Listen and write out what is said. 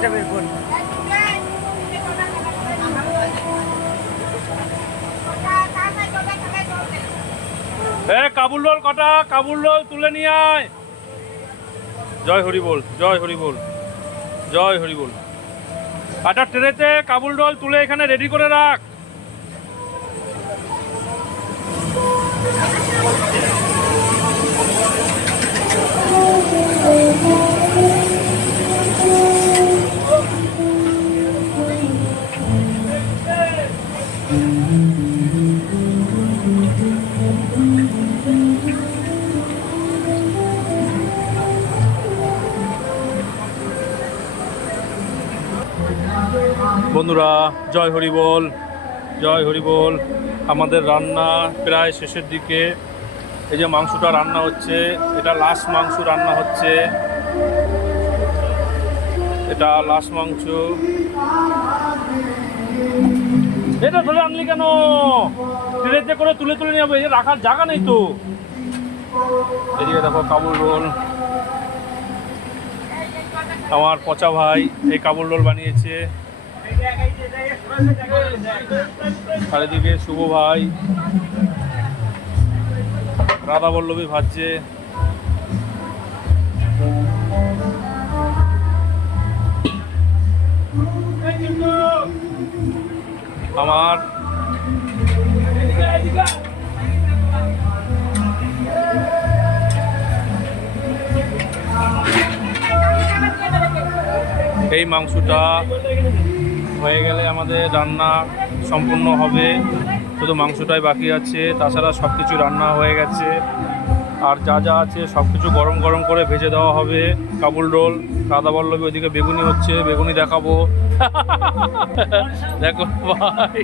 একটা বের করি। কাবুল রোল কটা, কাবুল রোল তুলে নিয়ে আয়। জয় হরি বল, জয় হরি বল, জয় হরি বল। একটা ট্রেতে কাবুল রোল তুলে এখানে রেডি করে রাখ। বন্ধুরা জয় হরি বল, জয় হরি বল। আমাদের রান্না প্রায় শেষের দিকে। এই যে মাংসটা রান্না হচ্ছে, এটা লাস্ট মাংস রান্না হচ্ছে, এটা লাস্ট মাংস। এটা ধরে আনলি কেন? ট্রেতে করে তুলে তুলে নিয়ে যাবো, এই রাখার জায়গা নেই তো। এদিকে দেখো কাবুল রোল, আমার পচা ভাই এই কাবুল রোল বানিয়েছে। আর এদিকে শুভ ভাই রাধা বল্লভী ভাজছে। আমার এই মাংসটা হয়ে গেলে আমাদের রান্না সম্পূর্ণ হবে। শুধু মাংসটাই বাকি আছে, তাছাড়া সব কিছু রান্না হয়ে গেছে। আর যা যা আছে সব কিছু গরম গরম করে ভেজে দেওয়া হবে। কাবুল রোল, রাধা বল্লভী ওইদিকে বেগুনি হচ্ছে, বেগুনি দেখাবো। দেখো ভাই